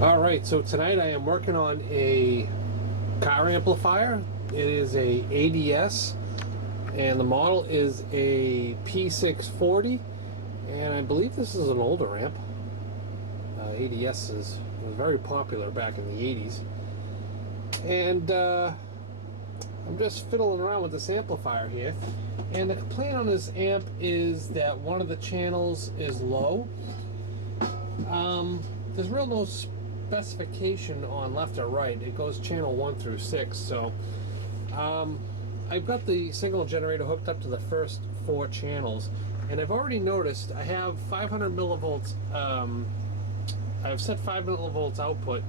Alright, so tonight I am working on a car amplifier. It is a ADS and the model is a P640, and I believe this is an older amp. ADS was very popular back in the 80s. And I'm just fiddling around with this amplifier here. And the complaint on this amp is that one of the channels is low. There's real no specification on left or right. It goes channel 1 through 6. So I've got the signal generator hooked up to the first 4 channels, and I've already noticed I have 500 millivolts. I've set 5 millivolts output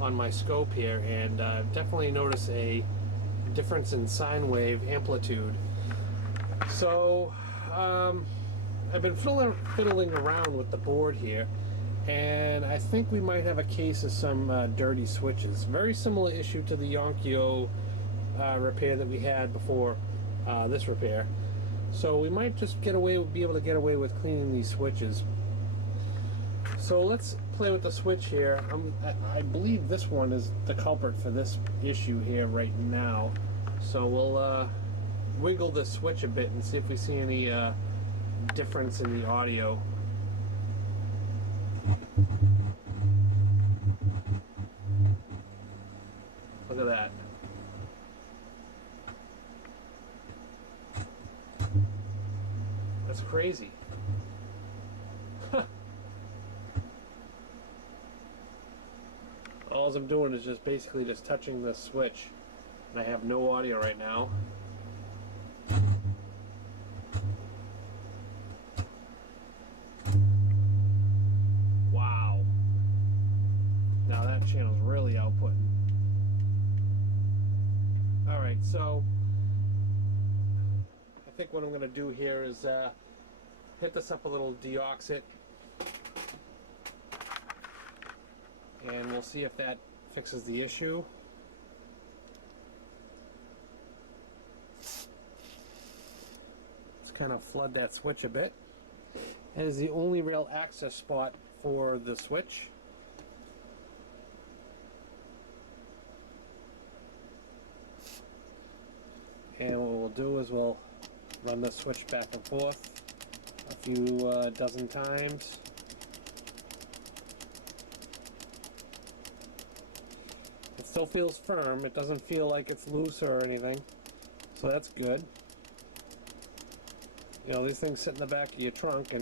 on my scope here, and I've definitely noticed a difference in sine wave amplitude. So I've been fiddling around with the board here, and I think we might have a case of some dirty switches. Very similar issue to the Yonkyo repair that we had before this repair. So we might just be able to get away with cleaning these switches. So let's play with the switch here. I believe this one is the culprit for this issue here right now. So we'll wiggle the switch a bit and see if we see any difference in the audio. Look at that. That's crazy. All I'm doing is just basically just touching this switch, and I have no audio right now. Wow. Now that channel's really outputting. Alright, so I think what I'm going to do here is hit this up a little, deox it, and we'll see if that fixes the issue. Let's kind of flood that switch a bit. That is the only real access spot for the switch. And what we'll do is we'll run the switch back and forth a few dozen times. It still feels firm. It doesn't feel like it's loose or anything, so that's good. You know, these things sit in the back of your trunk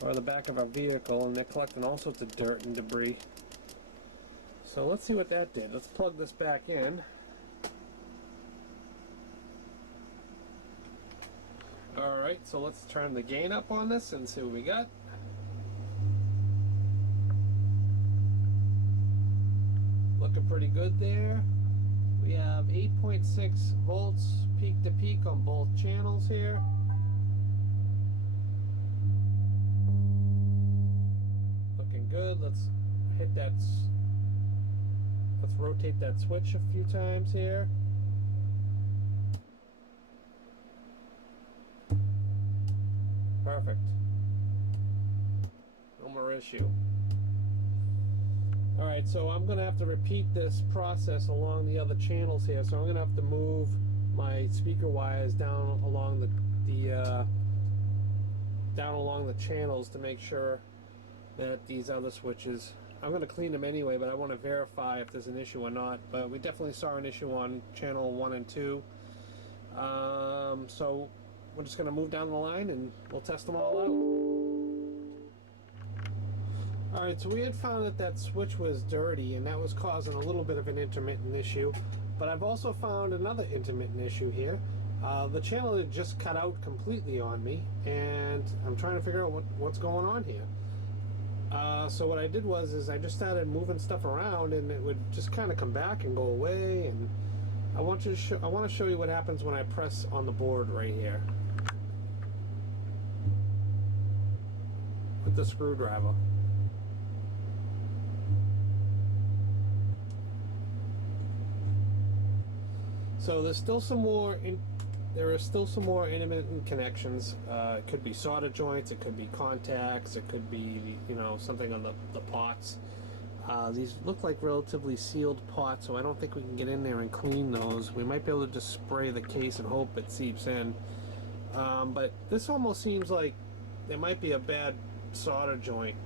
or the back of a vehicle, and they're collecting all sorts of dirt and debris. So let's see what that did. Let's plug this back in. Alright, so let's turn the gain up on this and see what we got. Looking pretty good there. We have 8.6 volts peak to peak on both channels here. Looking good. Let's hit that. Let's rotate that switch a few times here. Perfect. No more issue. Alright, so I'm going to have to repeat this process along the other channels here. So I'm going to have to move my speaker wires down along the channels to make sure that these other switches, I'm going to clean them anyway, but I want to verify if there's an issue or not. But we definitely saw an issue on channel 1 and 2. So we're just going to move down the line and we'll test them all out. Alright, so we had found that switch was dirty, and that was causing a little bit of an intermittent issue. But I've also found another intermittent issue here. The channel had just cut out completely on me, and I'm trying to figure out what's going on here. So what I did was I just started moving stuff around, and it would just kind of come back and go away. And I want to show you what happens when I press on the board right here with the screwdriver. So there's still some more there are still some more intermittent connections. It could be solder joints, it could be contacts, it could be, you know, something on the pots. These look like relatively sealed pots, so I don't think we can get in there and clean those. We might be able to just spray the case and hope it seeps in. But this almost seems like there might be a bad solder joint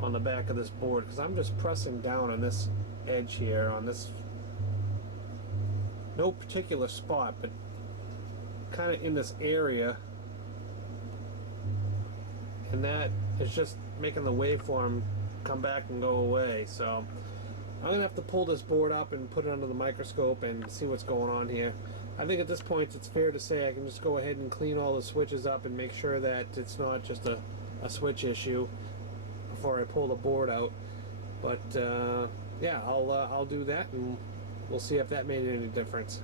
on the back of this board, because I'm just pressing down on this edge here, on this, no particular spot, but kind of in this area, and that is just making the waveform come back and go away. So I'm gonna have to pull this board up and put it under the microscope and see what's going on here. I think at this point it's fair to say I can just go ahead and clean all the switches up and make sure that it's not just a switch issue before I pull the board out. But yeah, I'll do that, and we'll see if that made any difference.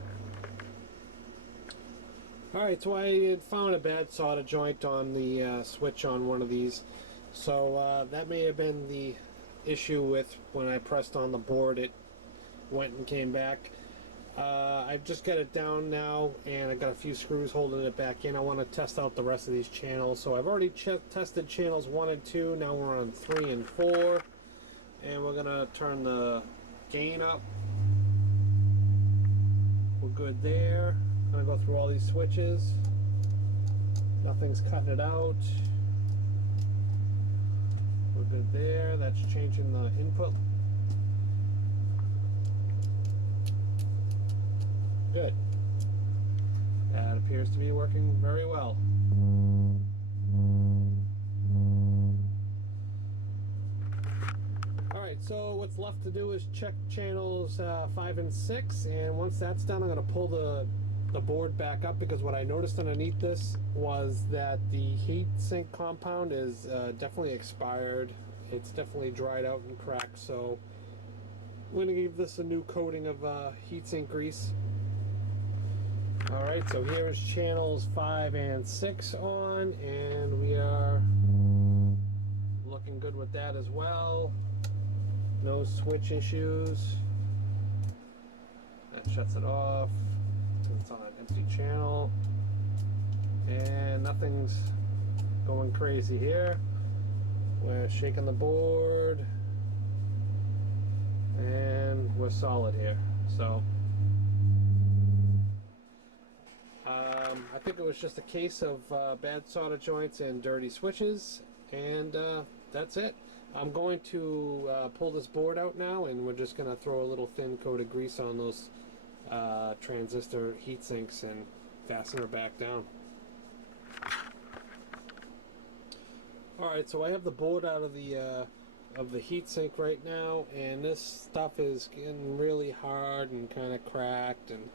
Alright, so I had found a bad solder joint on the switch on one of these. So that may have been the issue with when I pressed on the board, it went and came back. I've just got it down now, and I've got a few screws holding it back in. I want to test out the rest of these channels. So I've already tested channels 1 and 2. Now we're on 3 and 4. And we're going to turn the gain up. We're good there. I'm going to go through all these switches. Nothing's cutting it out. We're good there. That's changing the input. Good. That appears to be working very well. Alright, so what's left to do is check channels 5 and 6, and once that's done, I'm going to pull the board back up, because what I noticed underneath this was that the heat sink compound is definitely expired. It's definitely dried out and cracked, so I'm going to give this a new coating of heatsink grease. Alright, so here's channels 5 and 6 on, and we are looking good with that as well. No switch issues. That shuts it off. It's on an empty channel. And nothing's going crazy here. We're shaking the board. And we're solid here. So I think it was just a case of bad solder joints and dirty switches, and that's it. I'm going to pull this board out now, and we're just going to throw a little thin coat of grease on those transistor heat sinks and fasten her back down. Alright, so I have the board out of the heat sink right now, and this stuff is getting really hard and kind of cracked, and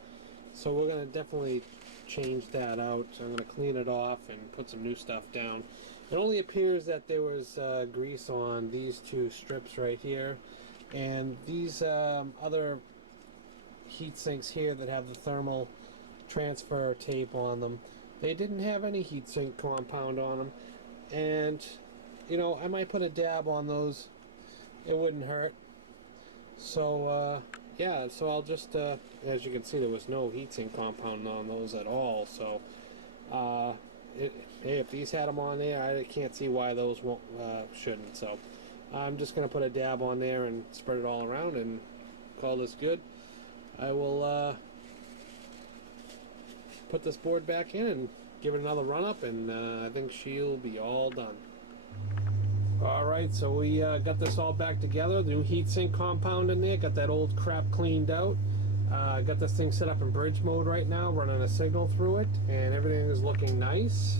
so we're going to definitely change that out. So I'm going to clean it off and put some new stuff down. It only appears that there was grease on these two strips right here, and these other heat sinks here that have the thermal transfer tape on them, they didn't have any heat sink compound on them. And you know, I might put a dab on those, it wouldn't hurt. So yeah, so I'll just as you can see, there was no heatsink compound on those at all. So hey, if these had them on there, I can't see why those won't shouldn't. So I'm just gonna put a dab on there and spread it all around and call this good. I will put this board back in and give it another run up, and I think she'll be all done. Alright, so we got this all back together. The new heatsink compound in there, got that old crap cleaned out. Got this thing set up in bridge mode right now, running a signal through it, and everything is looking nice.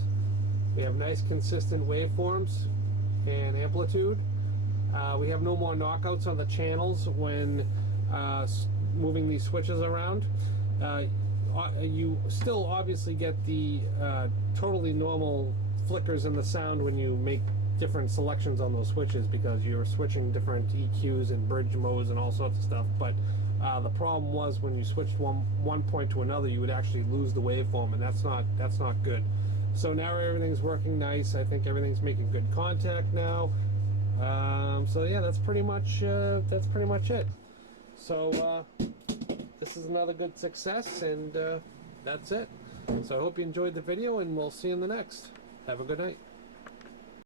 We have nice consistent waveforms and amplitude. We have no more knockouts on the channels when moving these switches around. You still obviously get the totally normal flickers in the sound when you make different selections on those switches, because you're switching different EQs and bridge modes and all sorts of stuff. But the problem was when you switched one point to another, you would actually lose the waveform, and that's not good. So now everything's working nice. I think everything's making good contact now. So yeah, that's pretty much it. So this is another good success, and that's it. So I hope you enjoyed the video, and we'll see you in the next. Have a good night.